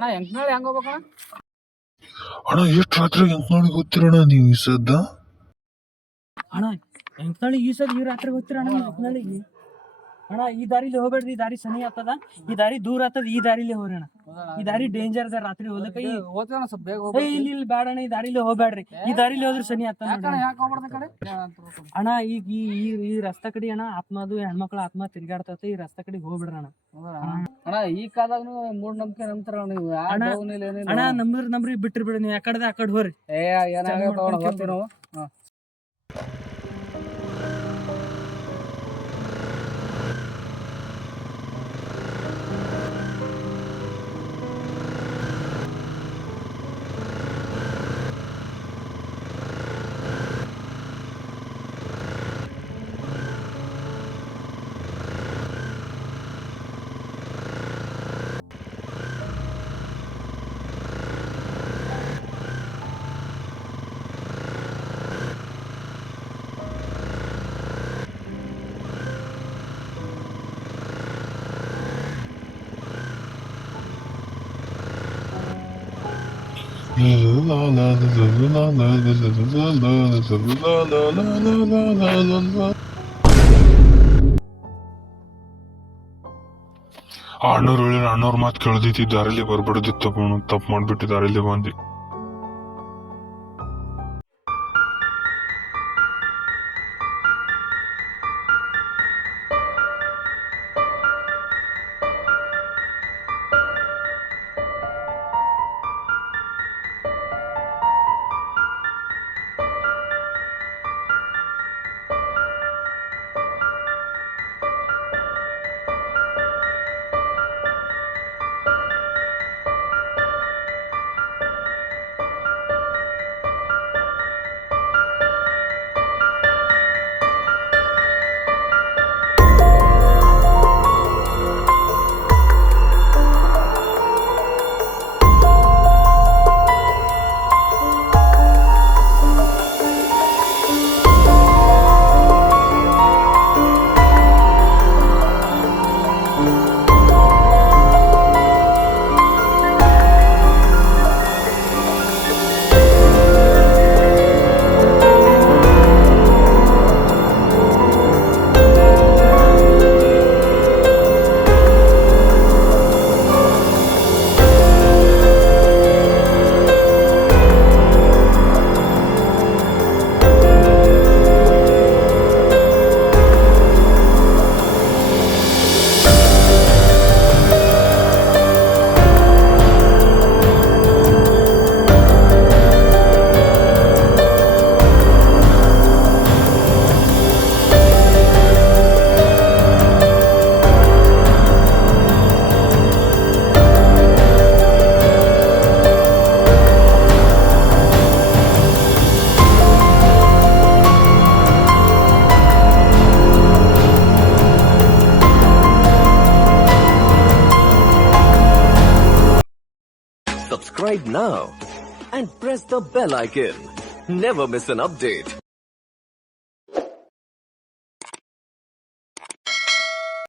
ಅಣ್ಣ ಎಂಕ್ನಾಳಿ ಹೆಂಗ್ ಹೋಗ್ಬೇಕಣ್ಣ? ಅಣ್ಣ ಎಷ್ಟು ರಾತ್ರಿ ಎಂಕ್ನಾಳಿಗೆ ಹೋಗ್ತೀರಣ್ಣ ನೀವು ಈ ಸದ್ದ? ಅಣ್ಣ ಎಂಕ್ನಾಳಿ ಈ ಸಲ ಈ ರಾತ್ರಿ ಹೋಗ್ತೀರಣ್ಣ ನೀವು ಎಂಕ್ನಾಳಿಗೆ? ಅಣ್ಣ ಈ ದಾರಿಲಿ ಹೋಗ್ಬೇಡ್ರಿ, ಈ ದಾರಿ ಸನಿ ಆಗ್ತದ, ಈ ದಾರಿ ದೂರ ಆಗ್ತದ, ಈ ದಾರಿಲಿ ಹೋಗ್ರಿ ಅಣ್ಣ. ಈ ದಾರಿ ಡೇಂಜರ್ ಅದ ರಾತ್ರಿ ಹೋಗ್ಲಕ್ಕ. ಹೋಗ್ತೀವಣ್ಣ ಸ್ವಲ್ಪ ಬೇಗ ಇಲ್ಲಿ ಬೇಡ ಅಣ್ಣ, ಈ ದಾರಿಲಿ ಹೋಗ್ಬೇಡ್ರಿ, ಈ ದಾರಿಲಿ ಹೋದ್ರೆ ಸನಿ ಆಗ್ತದ. ಯಾಕೆ ಹೋಗ್ಬಾರ್ದ ಕಡೆ ಅಣ್ಣ ಈಗ ಈ ರಸ್ತೆ ಕಡೆ ಅಣ್ಣ ಆತ್ಮದು ಹೆಣ್ಮಕ್ಳು ಆತ್ಮ ತಿರ್ಗಾಡ್ತೈತೆ, ಈ ರಸ್ತೆ ಕಡೆ ಹೋಗ್ಬಿಡ್ರಿ ಅಣ್ಣ. ಅಣ್ಣ ಈ ಕಾಲದಾಗ ಮೂಢನಂಬಿಕೆ ನಂಬ್ತಾರ ನೀವು? ಅಣ್ಣ ನಂಬ್ರಿ ಬಿಟ್ರಿ ಬಿಡ್ರಿ, ನೀವು ಯಾಕಡೆ ಆ ಕಡೆ ಹೋರಿ. ಏನಾಗತ್ತ ಹೋಗ್ತೀವಿ ನಾವು. ಅಣ್ಣವ್ರ ಮಾತು ಕೇಳ್ದೈತಿ, ದಾರಿಲಿ ಬರ್ಬಿಡೋದಿತ್ತು, ತಪ್ಪು ಮಾಡ್ಬಿಟ್ಟು ದಾರಿಲಿ ಬಂದಿ. Subscribe now and press the bell icon. Never miss an update.